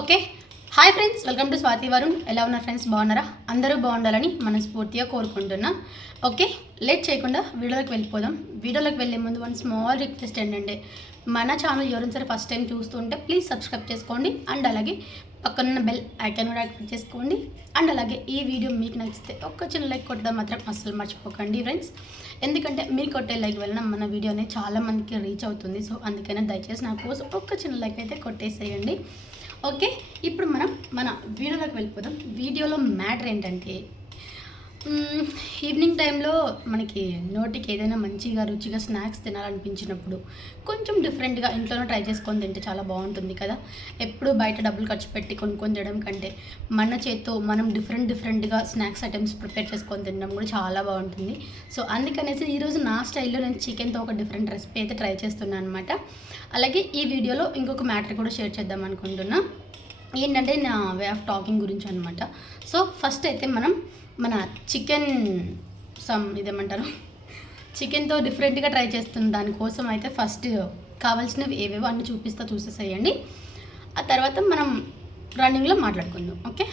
Okay. Hi friends welcome to Swathi Varun ఎలా ఉన్నారు friends బాగున్నారా? అందరూ బాగుండాలని మనస్ఫూర్తిగా కోరుకుంటున్నా. ఓకే లేట్ చేయకుండా వీడియోలోకి వెళ్ళిపోదాం. వీడియోలోకి వెళ్ళే ముందు వన్ స్మాల్ రిక్వెస్ట్ ఏంటంటే మన ఛానల్ ఎవరైనా సరే ఫస్ట్ టైం చూస్తుంటే ప్లీజ్ సబ్స్క్రైబ్ చేసుకోండి. అండ్ అలాగే పక్కనున్న బెల్ ఐకాన్ కూడా యాక్టివేట్ చేసుకోండి. అండ్ అలాగే ఈ వీడియో మీకు నచ్చితే ఒక్క చిన్న లైక్ కొట్టడం మాత్రం అస్సలు మర్చిపోకండి ఫ్రెండ్స్ ఎందుకంటే మీరు కొట్టే లైక్ వలన మన వీడియో అనేది చాలామందికి రీచ్ అవుతుంది. సో అందుకనే దయచేసి నా కోసం ఒక్క చిన్న లైక్ అయితే కొట్టేసేయండి. ఓకే? ఇప్పుడు మనం మన వీడియోలోకి వెళ్ళిపోదాం. వీడియోలో మ్యాటర్ ఏంటంటే ఈవినింగ్ టైంలో మనకి నోటికి ఏదైనా మంచిగా రుచిగా స్నాక్స్ తినాలనిపించినప్పుడు కొంచెం డిఫరెంట్గా ఇంట్లోనే ట్రై చేసుకొని తింటే చాలా బాగుంటుంది కదా. ఎప్పుడు బయట డబ్బులు ఖర్చు పెట్టి కొనుక్కొని తినడం కంటే మన చేత్తో మనం డిఫరెంట్ డిఫరెంట్గా స్నాక్స్ ఐటమ్స్ ప్రిపేర్ చేసుకొని తినడం కూడా చాలా బాగుంటుంది. సో అందుకనేసి ఈరోజు నా స్టైల్లో నేను చికెన్తో ఒక డిఫరెంట్ రెసిపీ అయితే ట్రై చేస్తున్నాను అనమాట అలాగే ఈ వీడియోలో ఇంకొక మ్యాటర్ కూడా షేర్ చేద్దాం అనుకుంటున్నా. ఏంటంటే నా వే ఆఫ్ టాకింగ్ గురించి అనమాట సో ఫస్ట్ అయితే మనం మన చికెన్ సమ్ ఇదేమంటారు? చికెన్తో డిఫరెంట్గా ట్రై చేస్తున్న దానికోసం అయితే ఫస్ట్ కావాల్సినవి ఏవేవో అన్నీ చూపిస్తా చూసేసేయండి. ఆ తర్వాత మనం రన్నింగ్లో మాట్లాడుకుందాం ఓకే?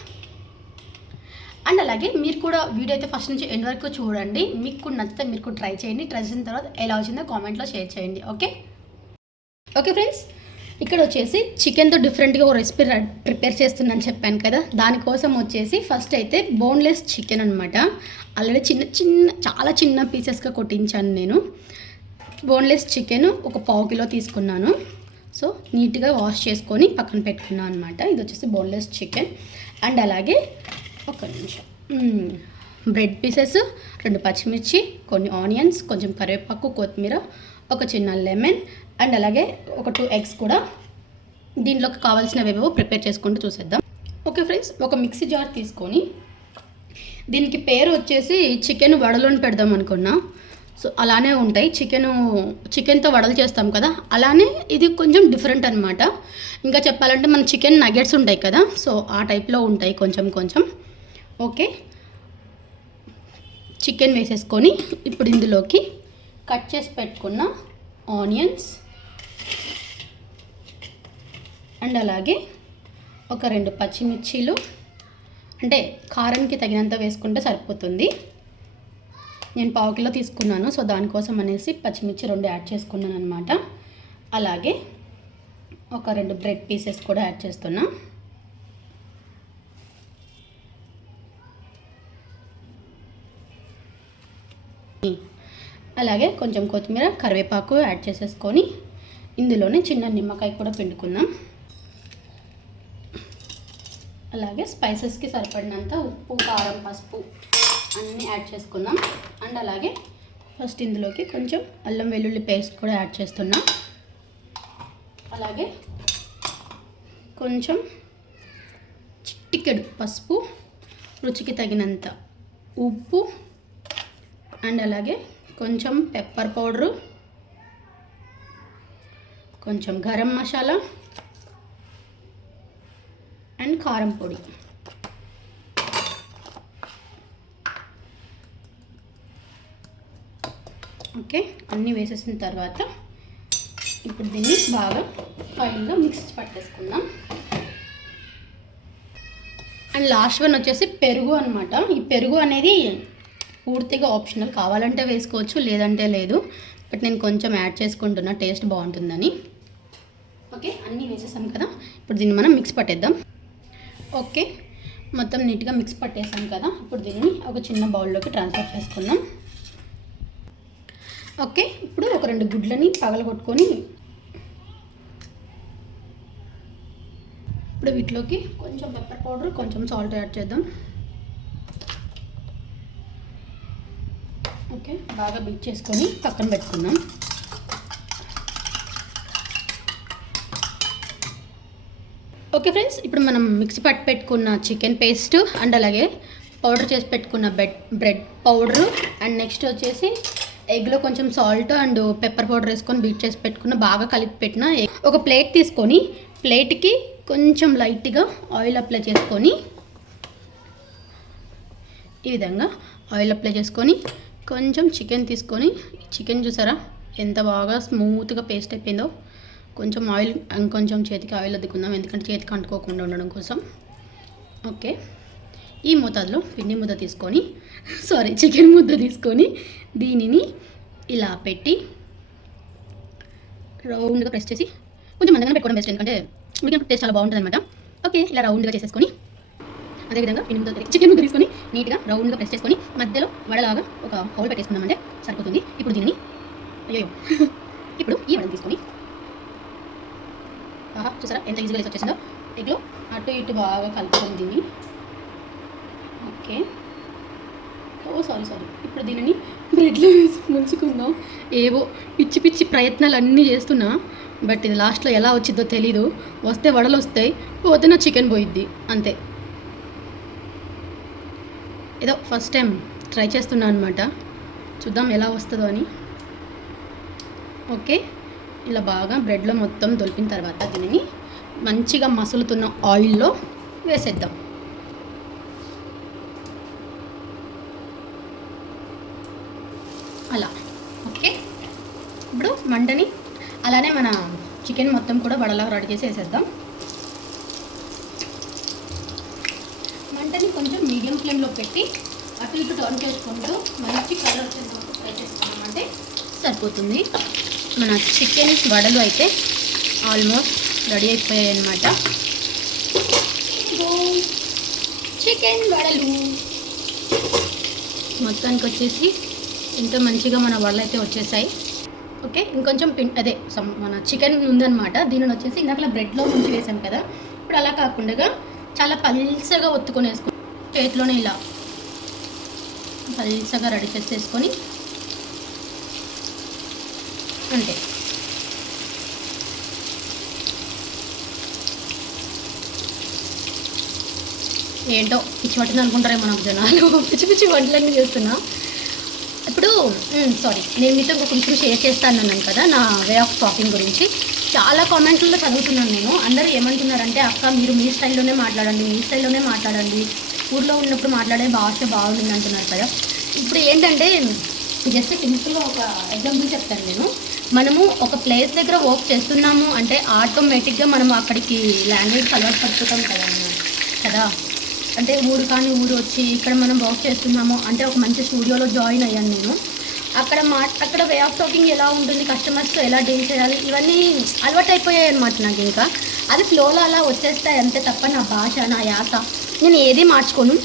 అండ్ అలాగే మీరు కూడా వీడియో అయితే ఫస్ట్ నుంచి ఎండ్ వరకు చూడండి. మీకు నచ్చితే మీరు కూడా ట్రై చేయండి. ట్రై చేసిన తర్వాత ఎలా వచ్చిందో కామెంట్లో షేర్ చేయండి ఓకే? ఓకే ఫ్రెండ్స్ ఇక్కడ వచ్చేసి చికెన్తో డిఫరెంట్గా ఒక రెసిపీ ప్రిపేర్ చేస్తున్నాను చెప్పాను కదా. దానికోసం వచ్చేసి ఫస్ట్ అయితే బోన్లెస్ చికెన్ అనమాట ఆల్రెడీ చిన్న చిన్న చాలా చిన్న పీసెస్గా కొట్టించాను నేను. బోన్లెస్ చికెన్ ఒక పావు కిలో తీసుకున్నాను. సో నీట్గా వాష్ చేసుకొని పక్కన పెట్టుకున్నాను అనమాట ఇది వచ్చేసి బోన్లెస్ చికెన్. అండ్ అలాగే ఒక నిమిషం. బ్రెడ్ పీసెస్ రెండు పచ్చిమిర్చి కొన్ని ఆనియన్స్ కొంచెం కరివేపాకు కొత్తిమీర ఒక చిన్న లెమన్ అండ్ అలాగే ఒక టూ ఎగ్స్ కూడా దీంట్లోకి కావాల్సినవేవో ప్రిపేర్ చేసుకుంటూ చూసేద్దాం. ఓకే ఫ్రెండ్స్ ఒక మిక్సీ జార్ తీసుకొని దీనికి పేరు వచ్చేసి చికెన్ వడలోని పెడదాం అనుకున్నా. సో అలానే ఉంటాయి. చికెన్ చికెన్తో వడలు చేస్తాం కదా అలానే ఇది కొంచెం డిఫరెంట్ అనమాట ఇంకా చెప్పాలంటే మన చికెన్ నగెట్స్ ఉంటాయి కదా సో ఆ టైప్లో ఉంటాయి కొంచెం కొంచెం. ఓకే. చికెన్ వేసేసుకొని ఇప్పుడు ఇందులోకి కట్ చేసి పెట్టుకున్న ఆనియన్స్ అండ్ అలాగే ఒక రెండు పచ్చిమిర్చీలు అంటే కారానికి తగినంత వేసుకుంటే సరిపోతుంది. నేను పావు కిలో తీసుకున్నాను సో దానికోసం అనేసి పచ్చిమిర్చి రెండు యాడ్ చేసుకున్నాను అనమాట అలాగే ఒక రెండు బ్రెడ్ పీసెస్ కూడా యాడ్ చేస్తున్నా. అలాగే కొంచెం కొత్తిమీర కరివేపాకు యాడ్ చేసేసుకొని ఇందులోనే చిన్న నిమ్మకాయ కూడా పిండుకుందాం. అలాగే స్పైసెస్కి సరిపడినంత ఉప్పు కారం పసుపు అన్నీ యాడ్ చేసుకుందాం. అండ్ అలాగే ఫస్ట్ ఇందులోకి కొంచెం అల్లం వెల్లుల్లి పేస్ట్ కూడా యాడ్ చేస్తున్నాం. అలాగే కొంచెం చిట్టికెడు పసుపు రుచికి తగినంత ఉప్పు అండ్ అలాగే కొంచెం పెప్పర్ పౌడరు కొంచెం గరం మసాలా అండ్ కారం పొడి. ఓకే అన్నీ వేసేసిన తర్వాత ఇప్పుడు దీన్ని బాగా ఫైన్గా మిక్స్ పట్టేసుకుందాం. అండ్ లాస్ట్ వన్ వచ్చేసి పెరుగు అనమాట ఈ పెరుగు అనేది పూర్తిగా ఆప్షనల్ కావాలంటే వేసుకోవచ్చు లేదంటే లేదు. బట్ నేను కొంచెం యాడ్ చేసుకుంటున్నా టేస్ట్ బాగుంటుందని. ఓకే అన్నీ వేసేసాం కదా. ఇప్పుడు దీన్ని మనం మిక్స్ పట్టేద్దాం. ఓకే. మొత్తం నీట్గా మిక్స్ పట్టేసాం కదా. ఇప్పుడు దీన్ని ఒక చిన్న బౌల్లోకి ట్రాన్స్ఫర్ చేసుకుందాం. ఓకే. ఇప్పుడు ఒక రెండు గుడ్లని పగలగొట్టుకొని ఇప్పుడు వీటిలోకి కొంచెం పెప్పర్ పౌడర్ కొంచెం సాల్ట్ యాడ్ చేద్దాం. ఓకే. బాగా బీట్ చేసుకొని పక్కన పెట్టుకుందాం. ఓకే ఫ్రెండ్స్ ఇప్పుడు మనం మిక్సీ పట్టు పెట్టుకున్న చికెన్ పేస్ట్ అండ్ అలాగే పౌడర్ చేసి పెట్టుకున్న bed bread powder and next వచ్చేసి ఎగ్లో కొంచెం సాల్ట్ అండ్ పెప్పర్ పౌడర్ వేసుకొని బీట్ చేసి పెట్టుకున్న బాగా కలిపి పెట్టిన ఒక ప్లేట్ తీసుకొని ప్లేట్కి కొంచెం లైట్గా ఆయిల్ అప్లై చేసుకొని ఈ విధంగా ఆయిల్ అప్లై చేసుకొని కొంచెం చికెన్ తీసుకొని చికెన్ చూసారా ఎంత బాగా స్మూత్గా పేస్ట్ అయిపోయిందో. కొంచెం ఆయిల్ ఇంకొంచెం చేతికి ఆయిల్ అద్దుకుందాం. ఎందుకంటే చేతికి అంటుకోకుండా ఉండడం కోసం. ఓకే. ఈ మోతాదులో పిండి ముద్ద తీసుకొని సారీ చికెన్ ముద్ద తీసుకొని దీనిని ఇలా పెట్టి రౌండ్గా ప్రెస్ చేసి కొంచెం మందంగా పెట్టుకోవడం బెస్ట్ ఎందుకంటే ఉడికిన టేస్ట్ చాలా బాగుంటుంది అనమాట ఓకే ఇలా రౌండ్గా చేసేసుకొని అదేవిధంగా పిండి ముద్ద చికెన్ ముద్ద తీసుకొని నీట్గా రౌండ్గా ప్రెస్ చేసుకొని మధ్యలో వడలాగా ఒక హౌల్ పెట్టేసుకుందామంటే సరిపోతుంది. ఇప్పుడు దీనిని అయ్యో ఇప్పుడు ఈ వడలు తీసుకొని చూసారా? ఎంత ఈజీగా వేసి వచ్చేసిందో? ఎగ్లో అటు ఇటు బాగా కలుపుకొని దీన్ని. ఓకే. ఓ సారీ సారీ ఇప్పుడు దీనిని బ్రెడ్లో వేసి ముంచుకుందాం. ఏవో పిచ్చి పిచ్చి ప్రయత్నాలు అన్నీ చేస్తున్నా. బట్ ఇది లాస్ట్లో ఎలా వచ్చిందో తెలీదు. వస్తే వడలు వస్తాయి పోతే నా చికెన్ పోయిద్ది. అంతే. ఏదో ఫస్ట్ టైం ట్రై చేస్తున్నా అనమాట చూద్దాం ఎలా వస్తుందో అని. ఓకే. ఇలా బాగా బ్రెడ్లో మొత్తం దొలిపిన తర్వాత దీనిని మంచిగా మసులుతున్న ఆయిల్లో వేసేద్దాం. అలా. ఓకే? ఇప్పుడు మంటని అలానే మన చికెన్ మొత్తం కూడా వడలాగా రెడీ చేసి వేసేద్దాం. మంటని కొంచెం మీడియం ఫ్లేమ్లో పెట్టి అటు ఇటు టర్న్ చేసుకుంటూ మంచి కలర్ వచ్చేందుకు ఫ్రై చేసుకున్నామంటే సరిపోతుంది. మన చికెన్ వడలు అయితే ఆల్మోస్ట్ రెడీ అయిపోయాయి అనమాట చికెన్ వడలు. మొత్తానికి వచ్చేసి ఎంతో మంచిగా మన వడలు అయితే వచ్చేసాయి. ఓకే ఇంకొంచెం పిం అదే మన చికెన్ ఉందన్నమాట. దీనిని వచ్చేసి ఇందాక బ్రెడ్లో ముంచి వేసాం కదా. ఇప్పుడు అలా కాకుండా చాలా పల్సగా ఒత్తుకొని వేసుకో చేతిలోనే ఇలా పల్సగా రెడీ చేసేసుకొని అంతే ఏంటో పిచ్చి పట్టింది అనుకుంటారేమో నాకు జనాలు. పిచ్చి పిచ్చి వంటలన్నీ చేస్తున్నా. ఇప్పుడు సారీ నేను మీతో ఇంకొక విషయం షేర్ చేస్తాను అన్నాను కదా నా వే ఆఫ్ షాపింగ్ గురించి. చాలా కామెంట్లలో చదువుతున్నాను నేను. అందరూ ఏమంటున్నారంటే అక్క మీరు మీ స్టైల్లోనే మాట్లాడండి మీ స్టైల్లోనే మాట్లాడండి. ఊర్లో ఉన్నప్పుడు మాట్లాడే భాష బాగుంటుంది అంటున్నారు కదా. ఇప్పుడు ఏంటంటే జస్ట్ సింపుల్గా ఒక ఎగ్జాంపుల్ చెప్తాను నేను. మనము ఒక ప్లేస్ దగ్గర వర్క్ చేస్తున్నాము అంటే ఆటోమేటిక్గా మనం అక్కడికి లాంగ్వేజ్ అలవాటు పడుతుంటాం కదా. కదా? అంటే ఊరు కానీ ఊరు వచ్చి ఇక్కడ మనం వర్క్ చేస్తున్నాము అంటే ఒక మంచి స్టూడియోలో జాయిన్ అయ్యాను నేను. అక్కడ మా అక్కడ వే ఆఫ్ టాకింగ్ ఎలా ఉంటుంది కస్టమర్స్తో ఎలా డీల్ చేయాలి ఇవన్నీ అలవాటు అయిపోయాయి అనమాట నాకు ఇంకా. అది ఫ్లోలో అలా వచ్చేస్తాయి అంతే తప్ప నా భాష నా యాస నేను ఏది మార్చుకోను?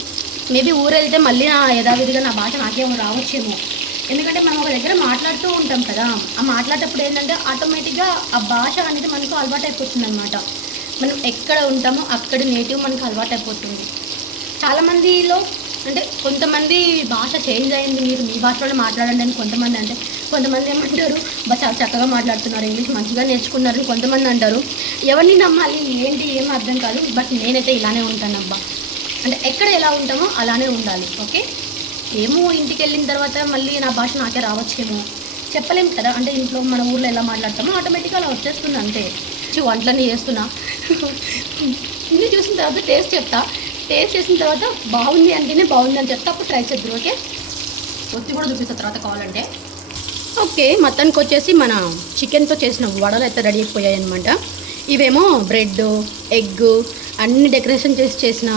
మేబీ ఊరు వెళ్తే మళ్ళీ నా యథావిధిగా నా భాష నాకేమో రావచ్చేమో. ఎందుకంటే మనం ఒక దగ్గర మాట్లాడుతూ ఉంటాం కదా ఆ మాట్లాడేటప్పుడు ఏంటంటే ఆటోమేటిక్గా ఆ భాష అనేది మనకు అలవాటు అయిపోతుంది అనమాట మనం ఎక్కడ ఉంటామో అక్కడ నేటివ్ మనకు అలవాటు అయిపోతుంది చాలామందిలో అంటే కొంతమంది భాష చేంజ్ అయింది మీరు మీ భాషలో మాట్లాడండి అని కొంతమంది అంటే కొంతమంది ఏమంటారు చాలా చక్కగా మాట్లాడుతున్నారు ఇంగ్లీష్ మంచిగా నేర్చుకున్నారు అని కొంతమంది అంటారు. ఎవరిని నమ్మాలి ఏంటి ఏం అర్థం కాదు బట్ నేనైతే ఇలానే ఉంటాను అబ్బా అంటే ఎక్కడ ఎలా ఉంటామో అలానే ఉండాలి ఓకే? ఏమో ఇంటికి వెళ్ళిన తర్వాత మళ్ళీ నా భాష నాకే రావచ్చేమో. చెప్పలేం కదా అంటే ఇంట్లో మన ఊర్లో ఎలా మాట్లాడతామో ఆటోమేటిక్గా అలా వచ్చేస్తుంది అంతే. వంటలన్నీ చేస్తున్నా. ఇన్ని చూసిన తర్వాత టేస్ట్ చెప్తా. టేస్ట్ చేసిన తర్వాత బాగుంది అంటేనే బాగుంది అని చెప్తా. అప్పుడు ట్రై చేద్దాం ఓకే? ఒత్తి కూడా చూపిస్తా తర్వాత కావాలంటే. ఓకే మొత్తానికి వచ్చేసి మన చికెన్తో చేసిన వడలు అయితే రెడీ అయిపోయాయి అనమాట ఇవేమో బ్రెడ్ ఎగ్ అన్ని డెకరేషన్ చేసి చేసిన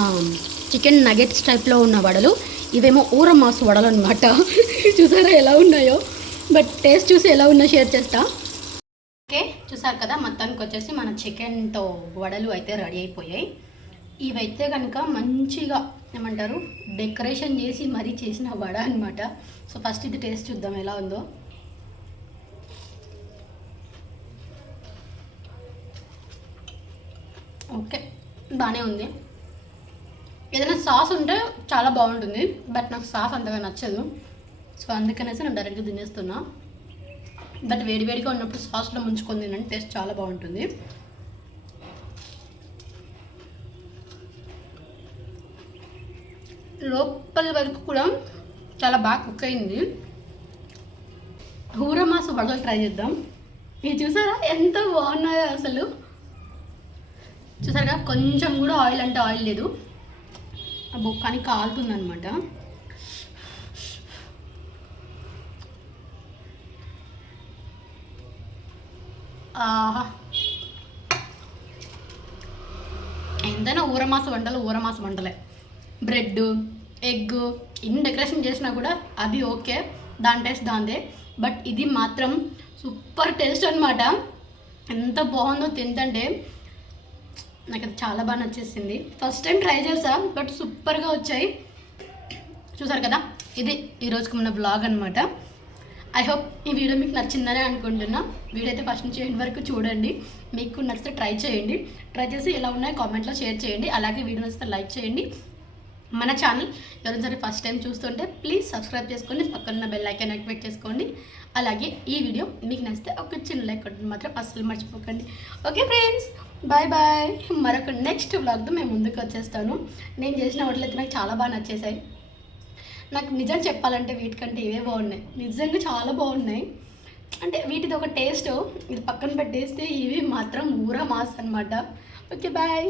చికెన్ నగెట్స్ టైప్లో ఉన్న వడలు. ఇవేమో ఊర వడలు అనమాట చూసారా ఎలా ఉన్నాయో? బట్ టేస్ట్ చూసి ఎలా ఉన్నా షేర్ చేస్తా. ఓకే చూసారు కదా మొత్తానికి వచ్చేసి మన చికెన్తో వడలు అయితే రెడీ అయిపోయాయి. ఇవైతే కనుక మంచిగా ఏమంటారు డెకరేషన్ చేసి మరీ చేసిన వడ అనమాట సో ఫస్ట్ ఇది టేస్ట్ చూద్దాం ఎలా ఉందో. ఓకే బాగానే ఉంది. ఏదైనా సాస్ ఉంటే చాలా బాగుంటుంది బట్ నాకు సాస్ అంతగా నచ్చదు. సో అందుకనేసి నేను డైరెక్ట్గా తినేస్తున్నా. బట్ వేడివేడిగా ఉన్నప్పుడు సాస్లో ముంచుకొని తినండి టేస్ట్ చాలా బాగుంటుంది. లోపల వరకు కూడా చాలా బాగా కుక్ అయింది. ఊరమాస వడలు ట్రై చేద్దాం. ఇది చూసారా ఎంత బాగున్నాయో అసలు? చూసారుగా? కొంచెం కూడా ఆయిల్ అంటే ఆయిల్ లేదు. బొక్కని కాలుతుందనమాట ఎంతైనా ఊరమాస వంటలు ఊరమాస వంటలే. బ్రెడ్ ఎగ్ ఇన్ని డెకరేషన్ చేసినా కూడా అది ఓకే దాని టేస్ట్ దాందే. బట్ ఇది మాత్రం సూపర్ టేస్ట్ అనమాట ఎంత బాగుందో తింటే నాకు అది చాలా బాగా నచ్చేసింది. ఫస్ట్ టైం ట్రై చేసా బట్ సూపర్గా వచ్చాయి. చూసారు కదా? ఇది ఈరోజుకి మన బ్లాగ్ అనమాట ఐ హోప్ ఈ వీడియో మీకు నచ్చిందని అనుకుంటున్నా. వీడియో అయితే ఫస్ట్ నుంచి ఎండ్ వరకు చూడండి. మీకు నచ్చితే ట్రై చేయండి. ట్రై చేసి ఎలా ఉన్నాయో కామెంట్లో షేర్ చేయండి. అలాగే వీడియో నచ్చితే లైక్ చేయండి. మన ఛానల్ ఎవరైనా సరే ఫస్ట్ టైం చూస్తుంటే ప్లీజ్ సబ్స్క్రైబ్ చేసుకోండి పక్కన బెల్ ఐకాన్ యాక్టివేట్ చేసుకోండి. అలాగే ఈ వీడియో మీకు నచ్చితే ఒక చిన్న లైక్ కొట్టడం మాత్రం అస్సలు మర్చిపోకండి. ఓకే ఫ్రెండ్స్ బాయ్ బాయ్ మరొక నెక్స్ట్ బ్లాగ్తో మేము ముందుకు వచ్చేస్తాను. నేను చేసిన వాటిలో అయితే నాకు చాలా బాగా నచ్చేసాయి. నాకు నిజం చెప్పాలంటే వీటికంటే ఇవే బాగున్నాయి. నిజంగా చాలా బాగున్నాయి. అంటే వీటిది ఒక టేస్ట్ ఇది పక్కన పెట్టేస్తే ఇవి మాత్రం ఊర మాస్ అనమాట ఓకే బాయ్